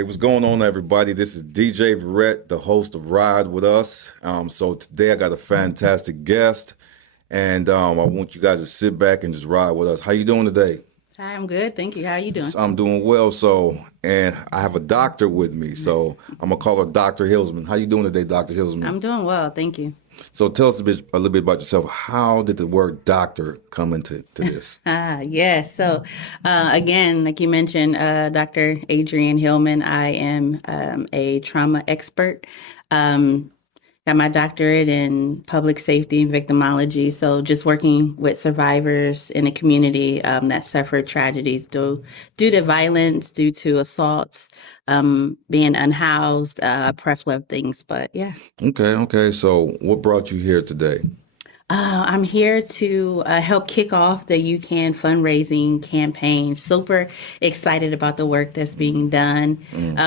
Hey, what's going on, everybody? This is DJ Verrett, the host of Ride With Us. So today I got a fantastic guest, and I want you guys to sit back and just ride with us. How you doing today? Hi, I'm good. Thank you. How are you doing? I'm doing well. And I have a doctor with me, so I'm gonna call her Dr. Hillman. How you doing today, Dr. Hillman? I'm doing well. Thank you. So tell us a little bit about yourself. How did the word doctor come into this? Yes. Again, like you mentioned, Dr. Adrianne Hillman, I am a trauma expert. Um, Got my doctorate in public safety and victimology. So just working with survivors in the community that suffered tragedies due to violence, due to assaults, being unhoused, a plethora of things. But yeah. Okay. So what brought you here today? I'm here to help kick off the You Can fundraising campaign. Super excited about the work that's being done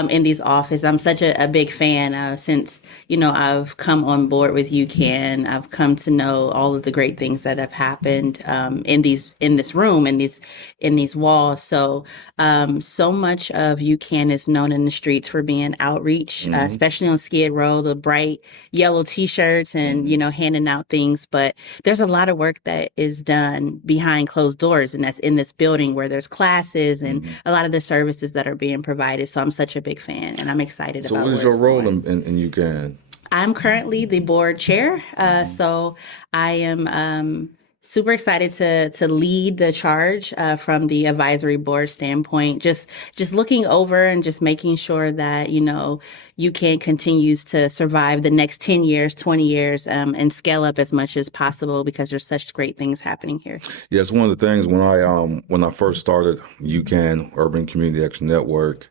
in these offices. I'm such a big fan since, I've come on board with You Can. I've come to know all of the great things that have happened in this room, in these walls. So much of You Can is known in the streets for being outreach, especially on Skid Row, the bright yellow T-shirts and, handing out things. But there's a lot of work that is done behind closed doors, and that's in this building where there's classes and a lot of the services that are being provided. So I'm such a big fan, and I'm excited So about what is where your it's role going. in UCAN? I'm currently the board chair, so I am super excited to lead the charge from the advisory board standpoint. Just looking over and just making sure that you can continues to survive the next 10 years, 20 years, and scale up as much as possible because there's such great things happening here. Yeah, it's one of the things when I first started UCAN Urban Community Action Network.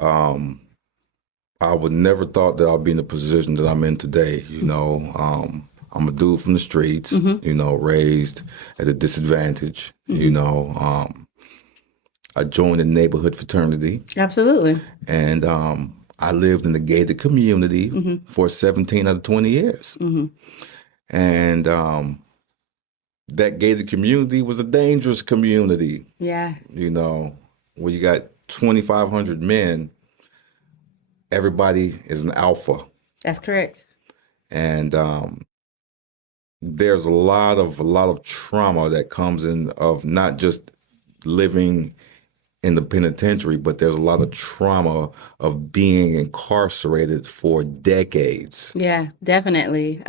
I would never thought that I'd be in the position that I'm in today. I'm a dude from the streets, raised at a disadvantage. I joined a neighborhood fraternity, Absolutely. and I lived in the gated community for 17 out of 20 years. And that gated community was a dangerous community, Yeah, where you got 2,500 men. Everybody is an alpha. that's correct. And there's a lot of trauma that comes in of not just living in the penitentiary, but there's a lot of trauma of being incarcerated for decades. Yeah, definitely.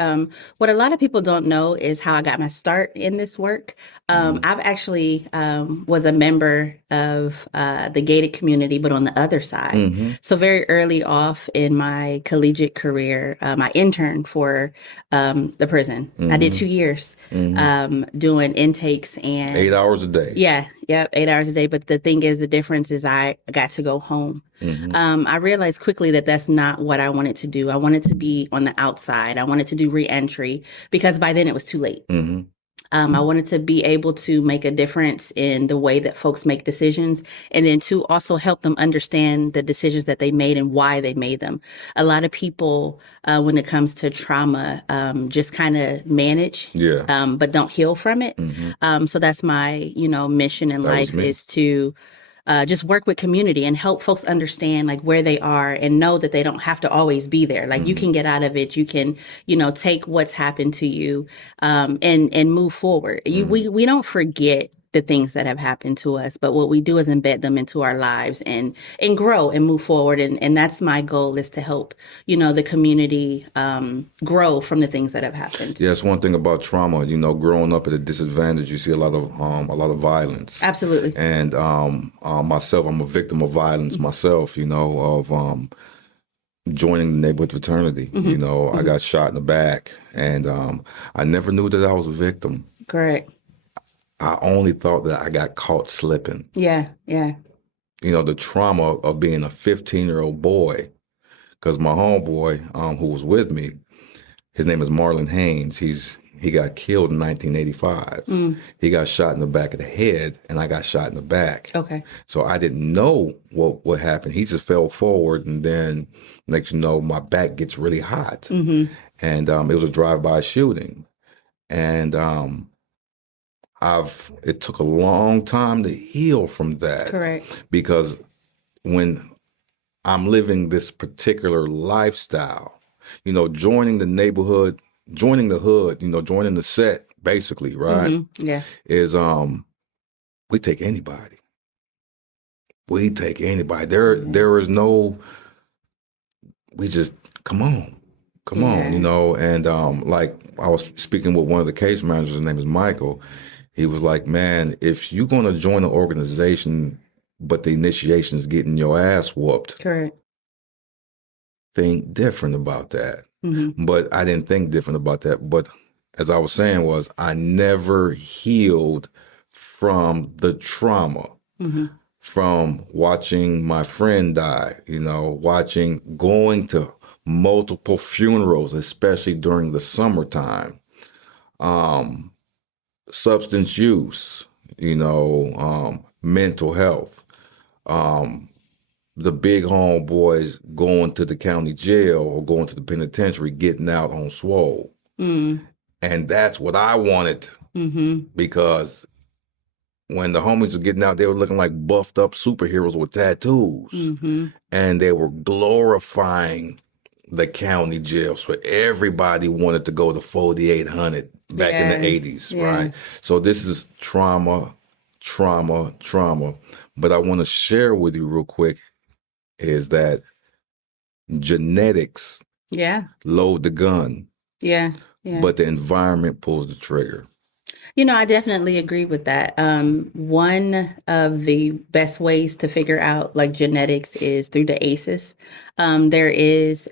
What a lot of people don't know is how I got my start in this work. I've actually was a member of the gated community, but on the other side. So very early off in my collegiate career, I interned for the prison. I did 2 years doing intakes and 8 hours a day. yeah, yep, 8 hours a day. But the thing is, the difference is I got to go home. I realized quickly that that's not what I wanted to do. I wanted to be on the outside. I wanted to do reentry because by then it was too late. I wanted to be able to make a difference in the way that folks make decisions, and then to also help them understand the decisions that they made and why they made them. A lot of people, when it comes to trauma, just kind of manage, Yeah. but don't heal from it. So that's my, mission in That was life me. is to just work with community and help folks understand like where they are and know that they don't have to always be there. Like you can get out of it. You can, take what's happened to you, and move forward. We don't forget the things that have happened to us, but what we do is embed them into our lives and grow and move forward. And that's my goal, is to help, the community grow from the things that have happened. Yeah, it's one thing about trauma. Growing up at a disadvantage, you see a lot of violence. Absolutely. And myself, I'm a victim of violence myself. Of joining the neighborhood fraternity. I got shot in the back, and I never knew that I was a victim. Correct. I only thought that I got caught slipping. Yeah. Yeah. The trauma of being a 15-year-old boy, because my homeboy, who was with me, his name is Marlon Haynes. He got killed in 1985. He got shot in the back of the head, and I got shot in the back. Okay. So I didn't know what happened. He just fell forward, and then next my back gets really hot. And it was a drive-by shooting. And it took a long time to heal from that. Correct. Because when I'm living this particular lifestyle. Joining the neighborhood, joining the hood, joining the set, basically, right? Yeah. Is we take anybody. We take anybody. There is no. We just come on, Yeah. And like I was speaking with one of the case managers. His name is Michael. He was like, "Man, if you're gonna join an organization, but the initiation is getting your ass whooped, Correct. think different about that." Mm-hmm. But I didn't think different about that. But as I was saying, was I never healed from the trauma. Mm-hmm. From watching my friend die, going to multiple funerals, especially during the summertime, substance use, mental health, the big homeboys going to the county jail or going to the penitentiary, getting out on swole. Mm. And that's what I wanted Mm-hmm. because when the homies were getting out, they were looking like buffed up superheroes with tattoos. Mm-hmm. And they were glorifying the county jail. So everybody wanted to go to 4,800 back in the 80s, right? So this is trauma. But I want to share with you real quick is that genetics load the gun, but the environment pulls the trigger. I definitely agree with that. One of the best ways to figure out like genetics is through the ACEs. There is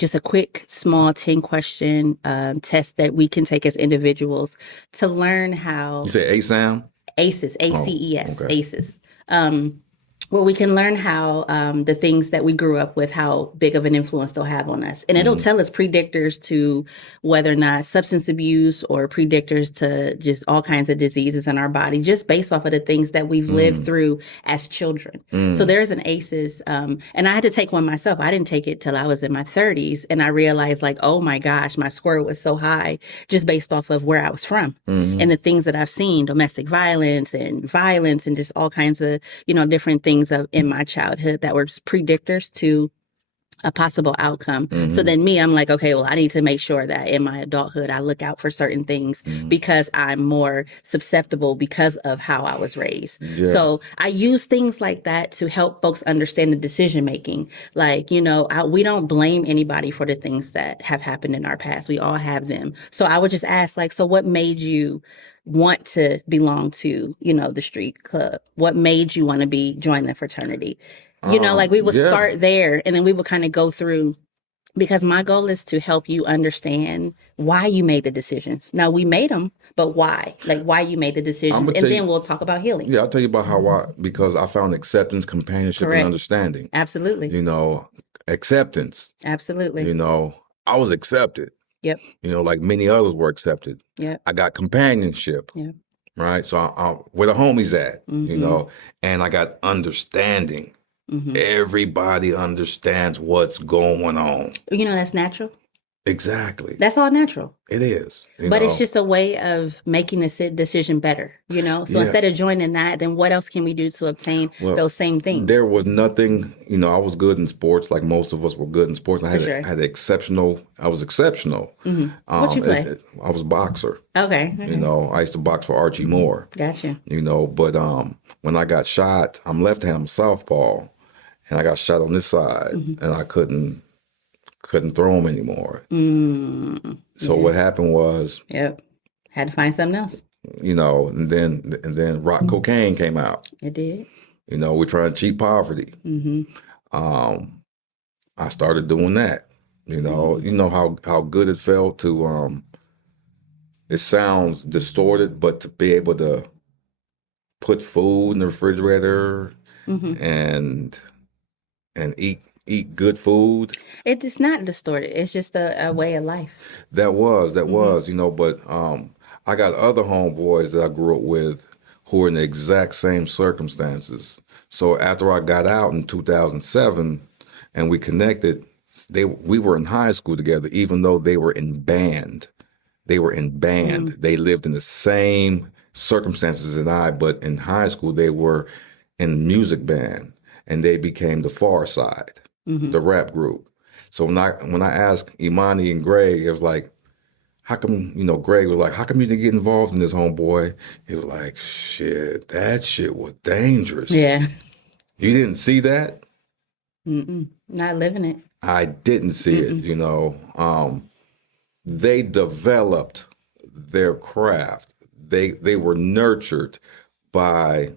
just a quick, small 10-question test that we can take as individuals to learn how. You say ASAM? ACEs, ACES, okay. ACEs. Where we can learn how the things that we grew up with, how big of an influence they'll have on us. And it'll tell us predictors to whether or not substance abuse or predictors to just all kinds of diseases in our body, just based off of the things that we've lived through as children. So there's an ACEs, and I had to take one myself. I didn't take it till I was in my 30s. And I realized like, oh my gosh, my score was so high just based off of where I was from and the things that I've seen, domestic violence and just all kinds of, different things in my childhood that were predictors to a possible outcome. So then I'm like, okay, well, I need to make sure that in my adulthood, I look out for certain things because I'm more susceptible because of how I was raised. Yeah. So I use things like that to help folks understand the decision making. Like, we don't blame anybody for the things that have happened in our past. We all have them. So I would just ask like, so what made you want to belong to, the street club? What made you want to join the fraternity? Like we would start there and then we would kind of go through, because my goal is to help you understand why you made the decisions. Now we made them, but why? Like why you made the decisions. And then we'll talk about healing. Yeah, I'll tell you about how because I found acceptance, companionship, and understanding. Absolutely. Acceptance. Absolutely. I was accepted. Yep. Like many others were accepted. Yep. I got companionship. Yep. Right. So where the homies at, and I got understanding. Everybody understands what's going on. That's natural. Exactly. That's all natural. It is. But it's just a way of making the decision better, So instead of joining that, then what else can we do to obtain those same things? There was nothing, I was good in sports, like most of us were good in sports. I was exceptional. What you play? I was a boxer. Okay. I used to box for Archie Moore. Gotcha. But when I got shot, I'm left-handed, I'm southpaw, and I got shot on this side, and I couldn't throw them anymore. So what happened was, had to find something else. And then rock cocaine came out. It did. We're trying to cheat poverty. I started doing that. You know how good it felt to. It sounds distorted, but to be able to put food in the refrigerator and eat good food. It's not distorted. It's just a way of life. That was, but I got other homeboys that I grew up with who were in the exact same circumstances. So after I got out in 2007 and we connected, we were in high school together, even though they were in band. They lived in the same circumstances as I, but in high school they were in music band and they became the Far Side. the rap group. So when I asked Imani and Greg, it was like, how come, Greg was like, how come you didn't get involved in this, homeboy? He was like, shit, that shit was dangerous. Yeah. You didn't see that? Not living it. I didn't see it, They developed their craft. They were nurtured by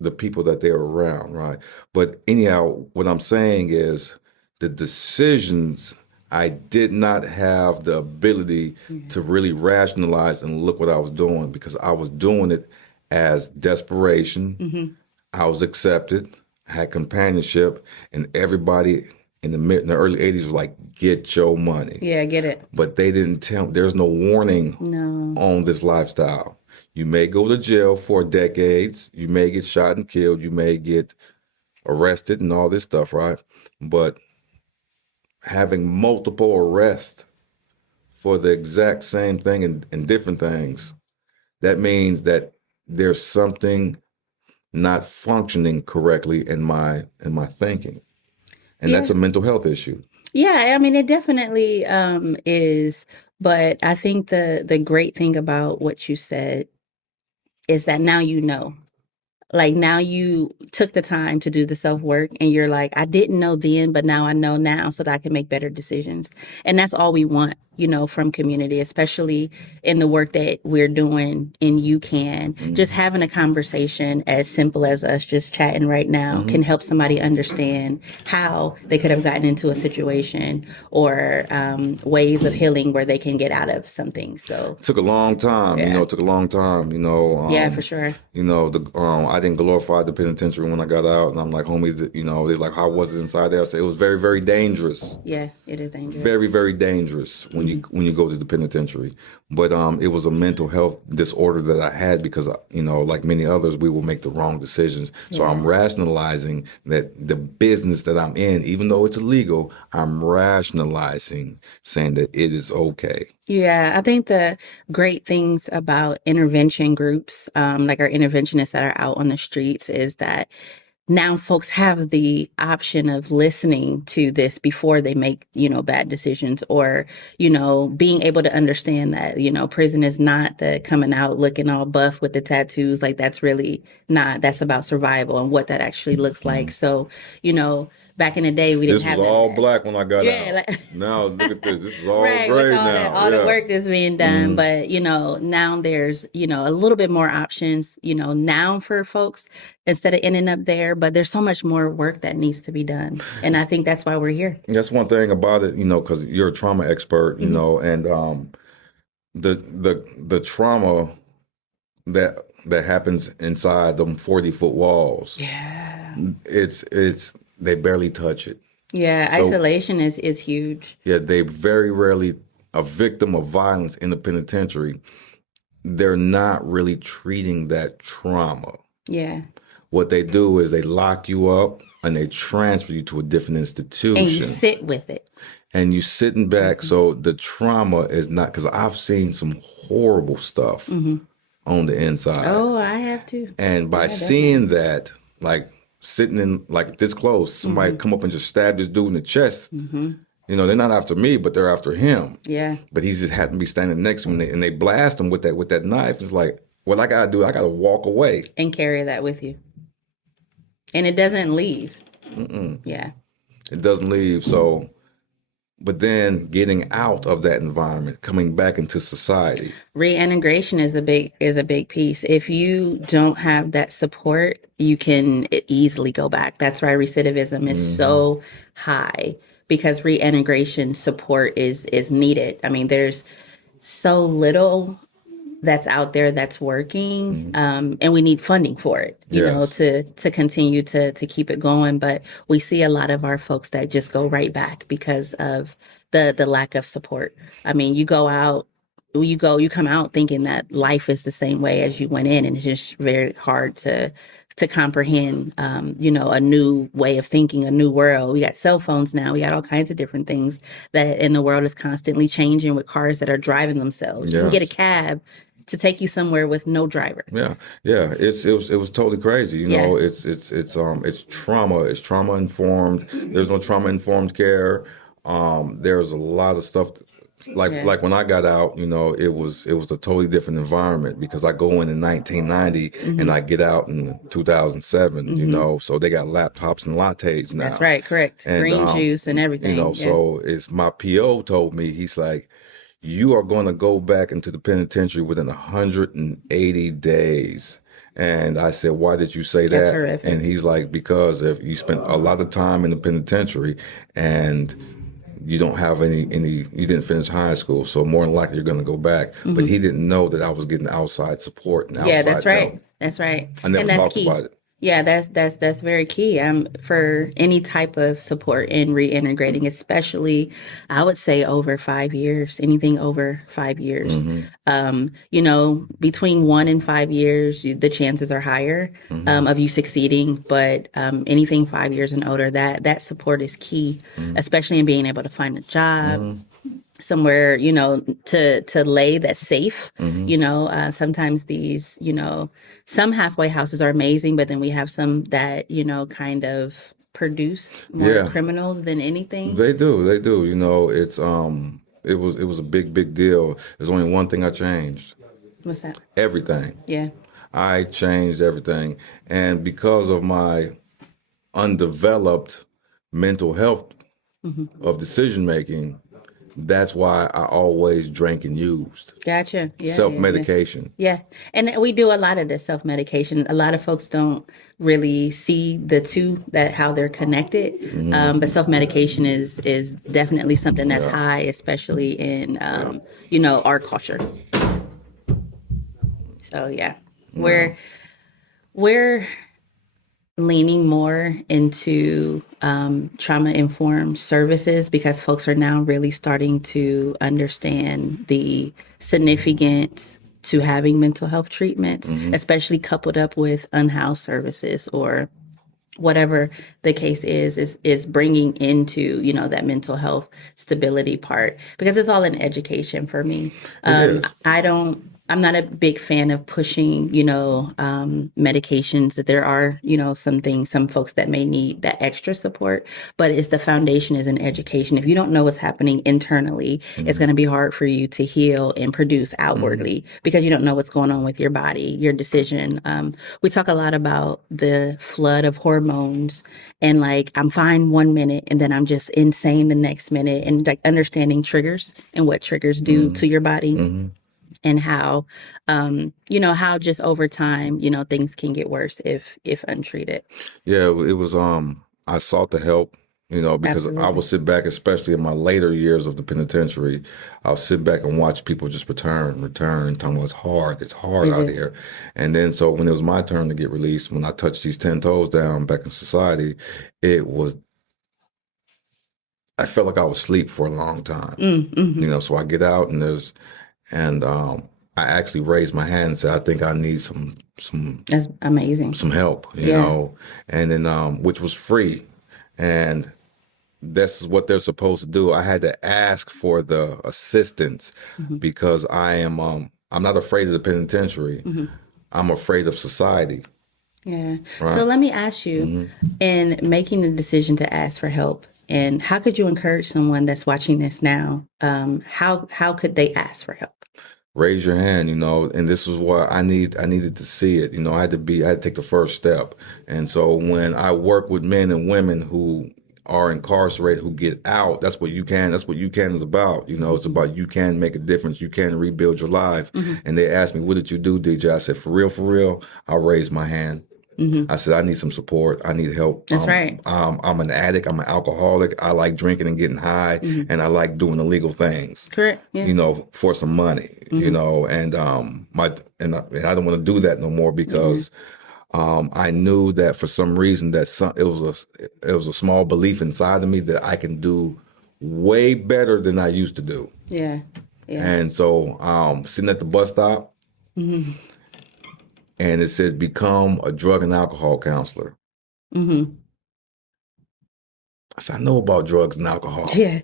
the people that they were around, right? But anyhow, what I'm saying is the decisions, I did not have the ability to really rationalize and look what I was doing, because I was doing it as desperation. I was accepted, had companionship, and everybody in the early 80s was like, get your money. Yeah, I get it. But they didn't tell, there's no warning on this lifestyle. You may go to jail for decades, you may get shot and killed, you may get arrested and all this stuff, right? But having multiple arrests for the exact same thing and different things, that means that there's something not functioning correctly in my thinking. And that's a mental health issue. Yeah, I mean, it definitely is. But I think the great thing about what you said is that now you know. Like, now you took the time to do the self-work, and you're like, I didn't know then, but now I know now, so that I can make better decisions. And that's all we want, from community, especially in the work that we're doing in UCAN. Just having a conversation as simple as us just chatting right now can help somebody understand how they could have gotten into a situation, or ways of healing where they can get out of something. So it took a long time, it took a long time, yeah, for sure. I didn't glorify the penitentiary when I got out, and I'm like, homie, they're like, how was it inside there? I said, it was very, very dangerous. Yeah, it is dangerous. Very, very dangerous when you go to the penitentiary. But it was a mental health disorder that I had, because like many others, we will make the wrong decisions. So I'm rationalizing that the business that I'm in, even though it's illegal, I'm rationalizing, saying that it is okay. Yeah, I think the great things about intervention groups, like our interventionists that are out on the streets, is that now folks have the option of listening to this before they make, bad decisions, or, being able to understand that, prison is not the coming out looking all buff with the tattoos. Like, that's really not, that's about survival and what that actually looks like. So, back in the day, we didn't have This was all that. black when I got out. Like, now look at this. This is all right, gray with all now. all the work that's being done. But, now there's, a little bit more options, now for folks, instead of ending up there. But there's so much more work that needs to be done. And I think that's why we're here. That's one thing about it, because you're a trauma expert, and the trauma that happens inside them 40-foot walls. Yeah. It's they barely touch it. Yeah, So, isolation is huge. Yeah, they very rarely, a victim of violence in the penitentiary, they're not really treating that trauma. Yeah. What they do is they lock you up and they transfer you to a different institution. And you sit with it. And you sitting back, so the trauma is not, because I've seen some horrible stuff on the inside. Oh, I have too. And by seeing that, like sitting in like this close, somebody come up and just stab this dude in the chest. They're not after me, but they're after him. Yeah. But he just happened to be standing next to him, and they blast him with that knife. It's like, what I gotta do, I gotta walk away and carry that with you, and it doesn't leave. Yeah. It doesn't leave. So, but then getting out of that environment, coming back into society. Reintegration is a big piece. If you don't have that support, you can easily go back. That's why recidivism is so high, because reintegration support is needed. I mean, there's so little that's out there that's working, and we need funding for it, to continue to keep it going. But we see a lot of our folks that just go right back because of the lack of support. I mean, you come out thinking that life is the same way as you went in, and it's just very hard to comprehend, a new way of thinking, a new world. We got cell phones now. We got all kinds of different things that in the world is constantly changing, with cars that are driving themselves. You can get a cab to take you somewhere with no driver. Yeah, yeah, it was totally crazy. You Yeah. know, it's trauma. It's trauma informed. There's no trauma informed care. There's a lot of stuff. Yeah. Like when I got out, you know, it was a totally different environment because I go in 1990 and I get out in 2007. You know, so they got laptops and lattes now. That's right. Correct. And Green juice and everything. you know, Yeah. so it's my PO told me, he's like, you are going to go back into the penitentiary within 180 days. And I said, why did you say That's that? horrific. And he's like, because if you spent a lot of time in the penitentiary and you don't have you didn't finish high school, so more than likely you're going to go back. But he didn't know that I was getting outside support and outside Yeah, that's right. help. That's right. I never And that's talked key. about it. Yeah, that's very key. For any type of support in reintegrating, especially I would say over 5 years, anything over 5 years. You know, between 1 and 5 years, the chances are higher of you succeeding. But anything 5 years and older, that support is key, especially in being able to find a job. Somewhere, you know, to lay that's safe. You know, sometimes these, you know, some halfway houses are amazing, but then we have some that, you know, kind of produce more Yeah. criminals than anything. They do. You know, it was a big deal. There's only one thing I changed. What's that? Everything. Yeah. I changed everything. And because of my undeveloped mental health of decision making, that's why I always drank and used. Gotcha. Yeah. Self-medication. Yeah. And we do a lot of the self-medication. A lot of folks don't really see the two, that how they're connected. But self-medication is definitely something that's high, especially in, you know, our culture. So yeah, we're leaning more into trauma-informed services because folks are now really starting to understand the significance to having mental health treatments, especially coupled up with unhoused services or whatever the case is bringing into, you know, that mental health stability part, because it's all in education for me. is. I'm not a big fan of pushing, you know, medications. That there are, you know, some folks that may need that extra support, but it's the foundation is in education. If you don't know what's happening internally, it's going to be hard for you to heal and produce outwardly because you don't know what's going on with your body, your decision. We talk a lot about the flood of hormones and like, I'm fine 1 minute and then I'm just insane the next minute, and like understanding triggers and what triggers do to your body. And how, you know, how just over time, you know, things can get worse if untreated. Yeah, it was I sought the help, you know, because I Absolutely. would sit back, especially in my later years of the penitentiary, I'll sit back and watch people just return, talking about it's hard out here. And then so when it was my turn to get released, when I touched these 10 toes down back in society, I felt like I was asleep for a long time. You know, so I get out and I actually raised my hand and said, I think I need some That's amazing. some help, you know, and then which was free, and this is what they're supposed to do. I had to ask for the assistance because I'm not afraid of the penitentiary. I'm afraid of society. Yeah. So let me ask you, in making the decision to ask for help, and how could you encourage someone that's watching this now? How could they ask for help? Raise your hand, you know, and this is what I needed to see it. You know, I had to take the first step. And so when I work with men and women who are incarcerated, who get out, that's what you can is about. You know, it's about you can make a difference. You can rebuild your life. And they asked me, what did you do, DJ? I said, for real, I raised my hand. I said, I need some support. I need help. That's right. I'm an addict. I'm an alcoholic. I like drinking and getting high, and I like doing illegal things. Correct. Yeah. You know, for some money. You know, and I don't want to do that no more because I knew that for some reason that it was a small belief inside of me that I can do way better than I used to do. Yeah. Yeah. And so sitting at the bus stop. And it said, become a drug and alcohol counselor. I said, I know about drugs and alcohol. Yeah.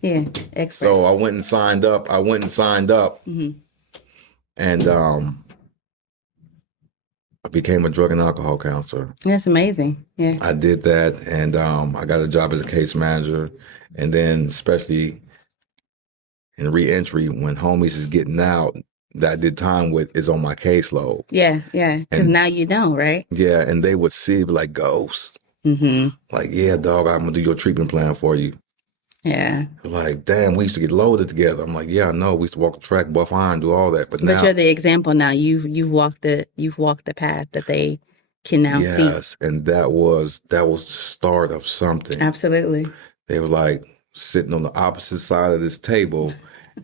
Yeah. Expert. So I went and signed up. And I became a drug and alcohol counselor. That's amazing. Yeah. I did that, and I got a job as a case manager. And then, especially in reentry, when homies is getting out that I did time with is on my caseload. Yeah. Yeah. Because And now you don't, right? yeah, and they would see it, be like, Ghost. Mm-hmm. Like, yeah, dog, I'm gonna do your treatment plan for you. Yeah. Like, damn, we used to get loaded together. I'm like, yeah, I know. We used to walk the track, buff iron, do all that. But But now, you're the example now. You've walked the path that they can now see. yes, and that was the start of something. Absolutely. They were like sitting on the opposite side of this table,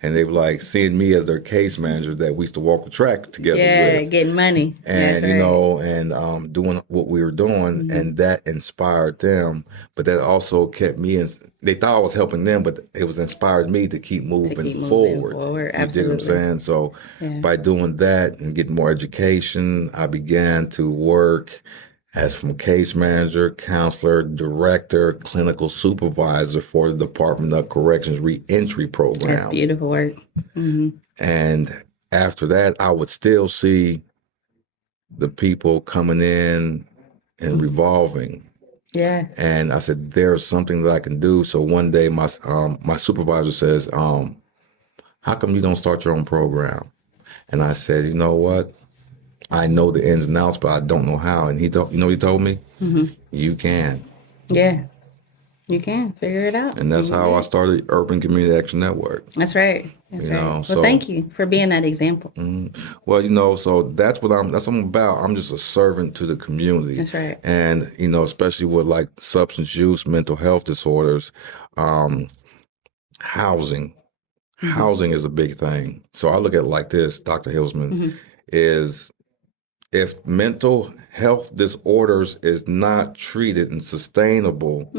and they were like seeing me as their case manager that we used to walk the track together Yeah, with. getting money. And That's you right. know, and doing what we were doing, and that inspired them. But that also kept me in. They thought I was helping them, but it was inspired me to keep moving forward. You dig what I'm Absolutely. saying? So Yeah. by doing that and getting more education, I began to work as from case manager, counselor, director, clinical supervisor for the Department of Corrections Reentry That's Program. beautiful work. Hmm. And after that, I would still see the people coming in and revolving. Yeah. And I said, there's something that I can do. So one day my supervisor says, how come you don't start your own program? And I said, you know what? I know the ins and outs, but I don't know how. And you know what he told me? You can. Yeah. You can figure it out. And that's You how I did. started Urban Community Action Network. That's right. That's You right. know, Well, so- thank you for being that example. Well, you know, so that's what I'm about. I'm just a servant to the community. That's right. And, you know, especially with like substance use, mental health disorders, housing. Housing is a big thing. So I look at it like this, Dr. Hillsman, is if mental health disorders is not treated and sustainable,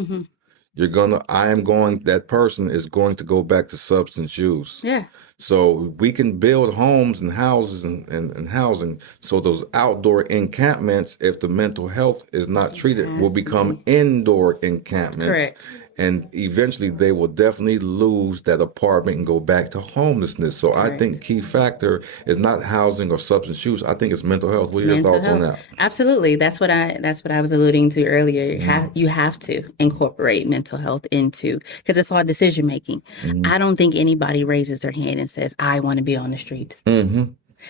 that person is going to go back to substance use. Yeah. So we can build homes and houses and housing. So those outdoor encampments, if the mental health is not treated, will become indoor encampments. Correct. And eventually they will definitely lose that apartment and go back to homelessness. So I think key factor is not housing or substance use. I think it's mental health. What are your Mental thoughts on health. that? Absolutely. That's what I was alluding to earlier. You have to incorporate mental health into, because it's all decision making. I don't think anybody raises their hand and says, I want to be on the streets.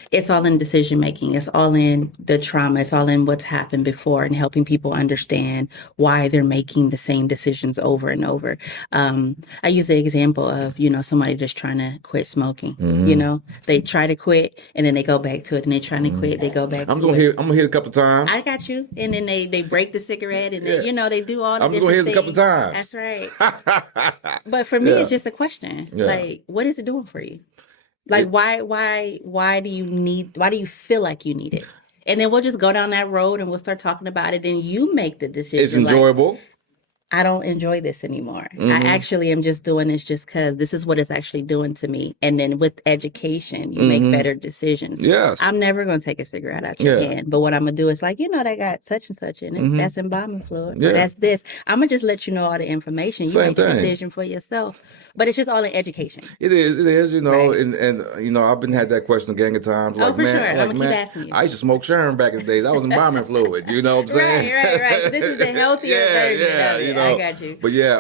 It's all in decision making. It's all in the trauma. It's all in what's happened before and helping people understand why they're making the same decisions over and over. I use the example of, somebody just trying to quit smoking. They try to quit and then they go back to it, and they're trying to quit. They go back to it. I'm gonna hit a couple times. I got you. And then they break the cigarette and they, they do all the I'm just gonna different hit it a couple things. times. That's right. But for me, it's just a question. Yeah. Like, what is it doing for you? Like, why do you feel like you need it? And then we'll just go down that road and we'll start talking about it, and you make the decision. It's enjoyable. I don't enjoy this anymore. I actually am just doing this just because this is what it's actually doing to me. And then with education, you make better decisions. Yes. I'm never going to take a cigarette out your hand. But what I'm going to do is like, they got such and such in it. That's embalming fluid. Or that's this. I'm going to just let you know all the information. You Same make a thing. decision for yourself. But it's just all in education. It is, Right. and I've been had that question a gang of times. Oh, Like, for man, sure. I'm like, gonna man, keep asking you. I used to smoke Sharon back in the days. I was embalming fluid. You know what I'm saying? Right. So this is the healthier version of it. I got you. But yeah,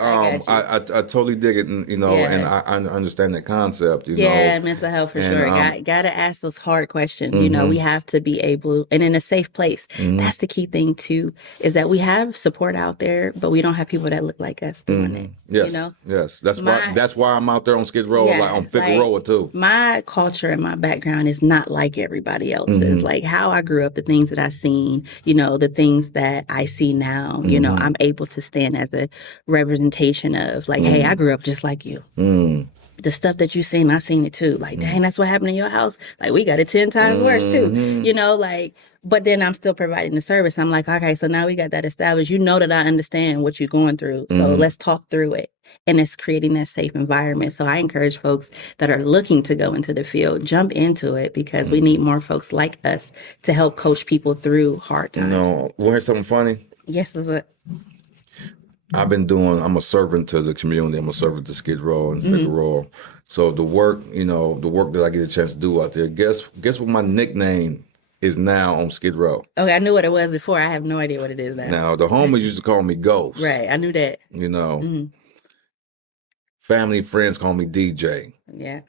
got you. I totally dig it, and and I understand that concept. Yeah, mental health for And, sure. Got to ask those hard questions. We have to be able, and in a safe place. That's the key thing too, is that we have support out there, but we don't have people that look like us doing it. Yes, yes. That's why I'm out there on Skid Row, like on Figueroa too. My culture and my background is not like everybody else's. Like how I grew up, the things that I seen, the things that I see now, I'm able to stand as a representation of like, hey, I grew up just like you. The stuff that you seen, I seen it too. Like, dang, that's what happened in your house. Like, we got it 10 times worse too. But then I'm still providing the service. I'm like, okay, so now we got that established. You know that I understand what you're going through. So let's talk through it. And it's creating that safe environment. So I encourage folks that are looking to go into the field, jump into it, because we need more folks like us to help coach people through hard times. Want to hear something funny? Yes, is it? I'm a servant to the community. I'm a servant to Skid Row and Figueroa. So the work that I get a chance to do out there, guess what my nickname is now on Skid Row. Okay, I knew what it was before. I have no idea what it is now. Now, the homies used to call me Ghost. Right, I knew that. You know, family and friends call me DJ. Yeah.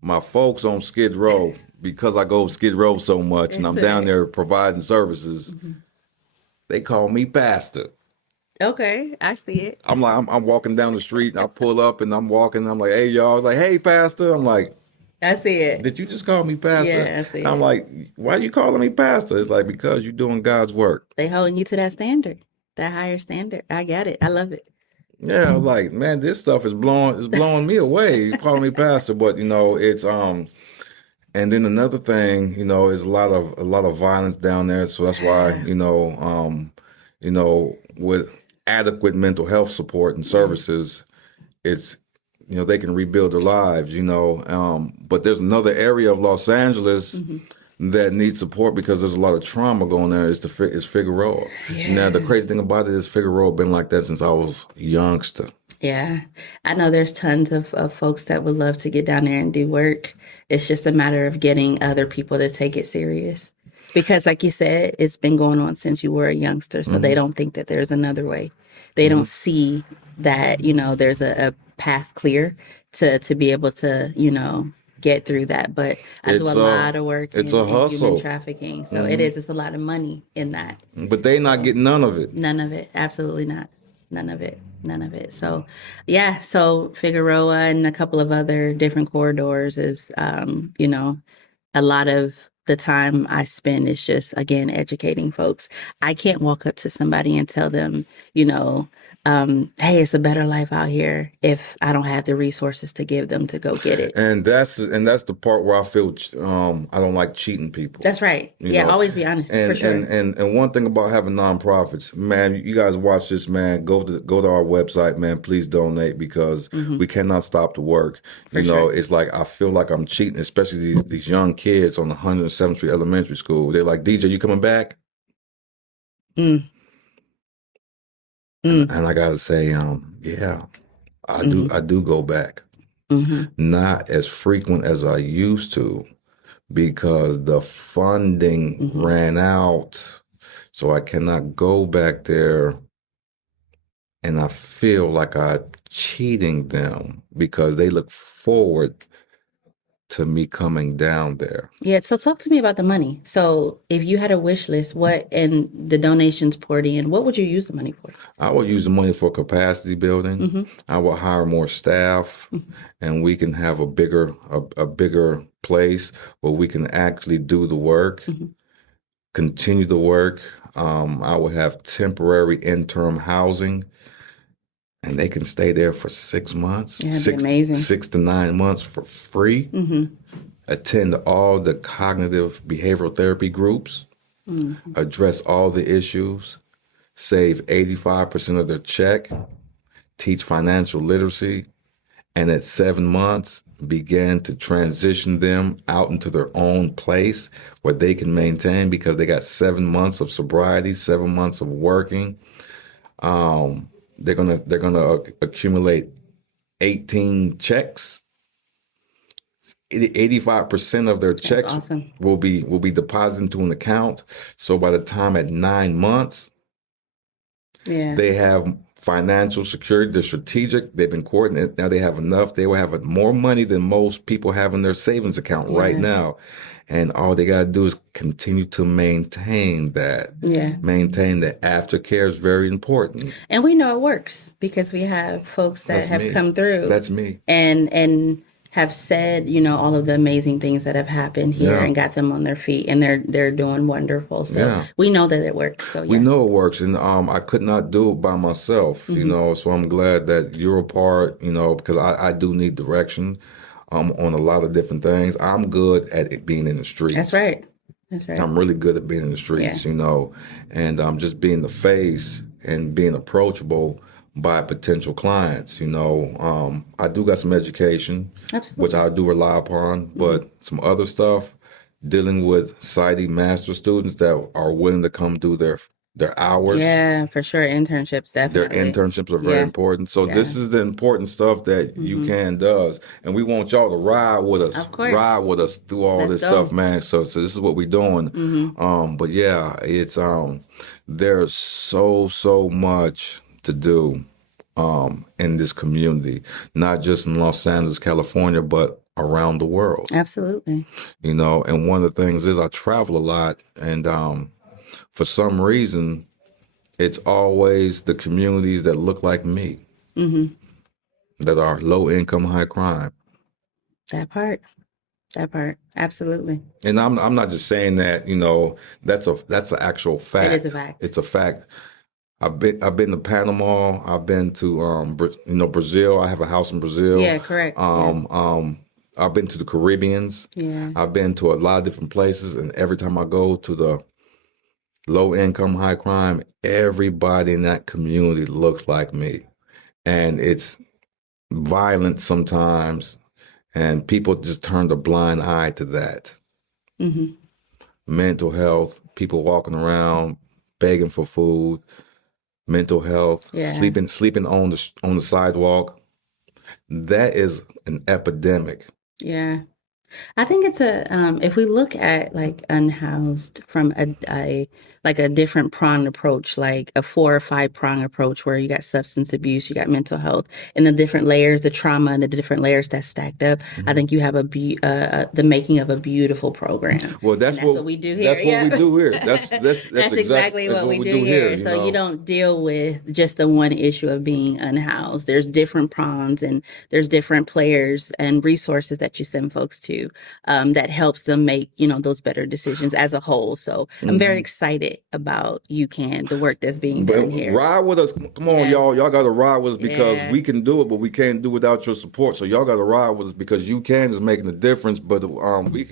My folks on Skid Row, because I go Skid Row so much and I'm down there providing services, they call me Pastor. Okay, I see it. I'm walking down the street and I pull up and I'm walking. I'm like, hey, y'all. Like, hey, Pastor. I'm like, I see it. did you just call me Pastor? Yeah, I see it. I'm like, why are you calling me Pastor? It's like, because you're doing God's work. They holding you to that standard, that higher standard. I get it. I love it. Yeah, I'm like, man, this stuff is blowing me away. You calling me Pastor, but it's and then another thing, is a lot of violence down there. So that's why, with adequate mental health support and services, it's they can rebuild their lives, but there's another area of Los Angeles that needs support because there's a lot of trauma going there. It's Figueroa. Yeah. Now the crazy thing about it is Figueroa been like that since I was a youngster. Yeah, I know there's tons of folks that would love to get down there and do work. It's just a matter of getting other people to take it serious. Because like you said, it's been going on since you were a youngster, so they don't think that there's another way. They don't see that, there's a path clear to be able to, get through that. But I do a lot of work it's in a hustle. human trafficking. So it's a lot of money in that. But they not getting none of it. None of it. Absolutely not. None of it. So, yeah. So Figueroa and a couple of other different corridors is, a lot of the time I spend is just, again, educating folks. I can't walk up to somebody and tell them, hey, it's a better life out here if I don't have the resources to give them to go get it. And that's the part where I feel I don't like cheating people. That's right. Yeah, always be honest, for sure. And one thing about having nonprofits, man, you guys watch this, man. Go to our website, man. Please donate because we cannot stop the work. Sure. It's like I feel like I'm cheating, especially these young kids on 107th Street Elementary School. They're like, DJ, you coming back? And I gotta say, yeah, I do go back. Not as frequent as I used to because the funding ran out. So I cannot go back there and I feel like I'm cheating them because they look forward to me coming down there. Yeah, so talk to me about the money. So if you had a wish list, and the donations poured in, what would you use the money for? I would use the money for capacity building. I would hire more staff and we can have a bigger place where we can actually do the work, continue the work. I would have temporary interim housing and they can stay there for 6 months, amazing. 6 to 9 months for free. Attend all the cognitive behavioral therapy groups, address all the issues, save 85% of their check, teach financial literacy, and at 7 months, begin to transition them out into their own place where they can maintain because they got 7 months of sobriety, 7 months of working. They're gonna accumulate 18 checks. 85% of their checks will be deposited into an account. So by the time at 9 months, they have financial security. They're strategic. They've been coordinated. Now they have enough. They will have more money than most people have in their savings account right now. And all they got to do is continue to maintain that. Yeah. Maintain that aftercare is very important. And we know it works because we have folks that have come through. That's me. And have said, all of the amazing things that have happened here and got them on their feet, and they're doing wonderful. So we know that it works. So we know it works, and I could not do it by myself, So I'm glad that you're a part, because I do need direction on a lot of different things. I'm good at it being in the streets. That's right. I'm really good at being in the streets, and just being the face and being approachable by potential clients. I do got some education, which I do rely upon, but some other stuff, dealing with PsyD master students that are willing to come do their their hours. Yeah, for sure. Internships, Their definitely. internships are very Yeah. important. So Yeah. this is the important stuff that UCAN does. And we want y'all to ride with us. Of course. Ride with us through all Let's this go. stuff, man. So this is what we're doing. But yeah, it's there's so much to do in this community, not just in Los Angeles, California, but around the world. Absolutely. You know, and one of the things is I travel a lot, and for some reason it's always the communities that look like me, that are low income, high crime. That part. Absolutely. And I'm not just saying that, you know, that's an actual fact. It is a fact. It's a fact. I've been to Panama. I've been to Brazil. I have a house in Brazil. Yeah, correct. I've been to the Caribbeans. Yeah. I've been to a lot of different places, and every time I go to the low income, high crime, everybody in that community looks like me. And it's violent sometimes, and people just turn a blind eye to that. Mental health, people walking around begging for food, mental health, Yeah. sleeping on the sidewalk. That is an epidemic. Yeah. I think it's if we look at like unhoused from a different pronged approach, like a 4 or 5 prong approach where you got substance abuse, you got mental health, and the different layers, the trauma and the different layers that's stacked up. I think you have the making of a beautiful program. Well, that's what we do here. That's what we do here. That's exactly what we do here. So you don't deal with just the one issue of being unhoused. There's different prongs and there's different players and resources that you send folks to that helps them make, those better decisions as a whole. So I'm very excited about UCAN, the work that's being done here. Ride with us. Come on, y'all. Y'all got to ride with us because we can do it, but we can't do it without your support. So y'all got to ride with us because UCAN is making a difference, but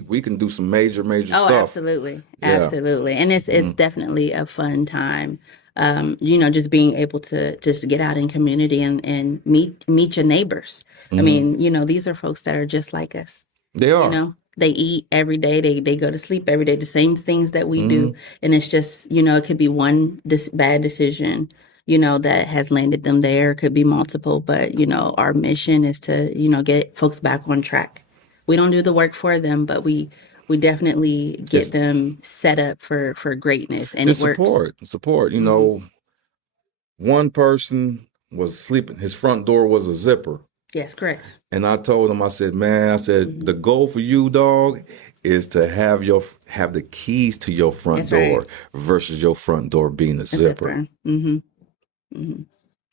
we can do some major stuff. Absolutely. Absolutely. And it's definitely a fun time. Just being able to just get out in community and meet your neighbors. I mean, these are folks that are just like us. They are. They eat every day. They go to sleep every day. The same things that we do. And it's just, it could be one bad decision, that has landed them there. It could be multiple. But, our mission is to, get folks back on track. We don't do the work for them, but we definitely get them set up for greatness. And it works. Support. One person was sleeping. His front door was a zipper. Yes, correct. And I told him, I said, the goal for you, dog, is to have the keys to your front door versus your front door being a zipper. And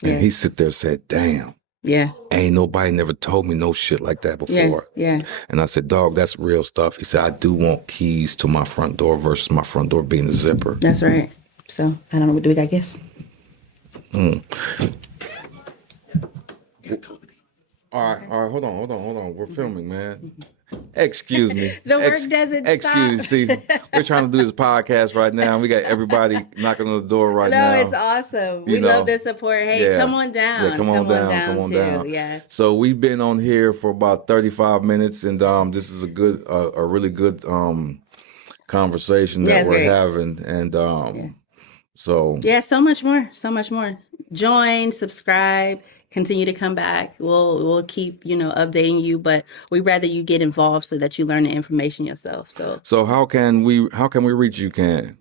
he sit there and said, damn. Yeah. Ain't nobody never told me no shit like that before. Yeah. And I said, dog, that's real stuff. He said, I do want keys to my front door versus my front door being a zipper. That's right. So I don't know, what do we got, guess? All right, hold on. We're filming, man. Excuse me. The work doesn't excuse me. See, we're trying to do this podcast right now. We got everybody knocking on the door right now. No, it's awesome. We love the support. Hey, come on down. Yeah, come on down. Yeah. So we've been on here for about 35 minutes, and this is a really good conversation that we're having, and so so much more. Join, subscribe. Continue to come back. We'll keep, updating you, but we'd rather you get involved so that you learn the information yourself. So how can we reach UCAN?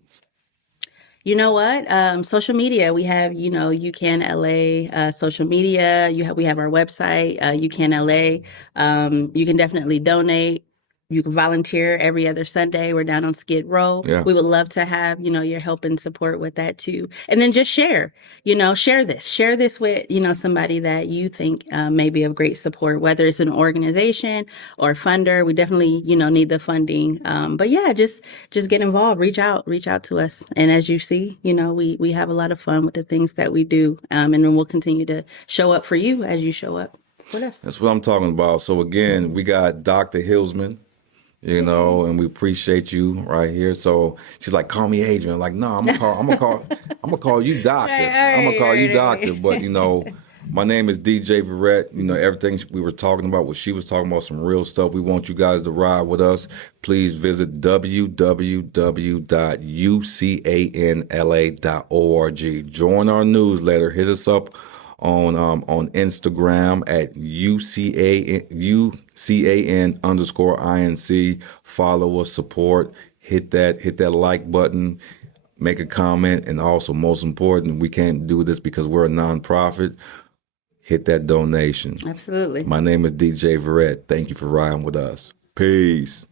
You know what? Social media. We have, UCAN LA social media. We have our website, UCAN LA. You can definitely donate. You can volunteer every other Sunday. We're down on Skid Row. Yeah. We would love to have, your help and support with that too. And then just share this with, somebody that you think may be of great support, whether it's an organization or funder. We definitely, need the funding. But yeah, just get involved, reach out to us. And as you see, we have a lot of fun with the things that we do. And then we'll continue to show up for you as you show up with us. That's what I'm talking about. So again, we got Dr. Hillman. And we appreciate you right here. So she's like, call me Adrianne. Like, no, I'm gonna call you doctor. I'm gonna call you doctor. But My name is DJ Verrett. You know, everything we were talking about, what she was talking about, some real stuff. We want you guys to ride with us. Please visit www.ucanla.org. Join our newsletter. Hit us up on Instagram at UCAN_INC. Follow us, support. Hit that like button. Make a comment, and also, most important, we can't do this because we're a nonprofit. Hit that donation. Absolutely. My name is DJ Verrett. Thank you for riding with us. Peace.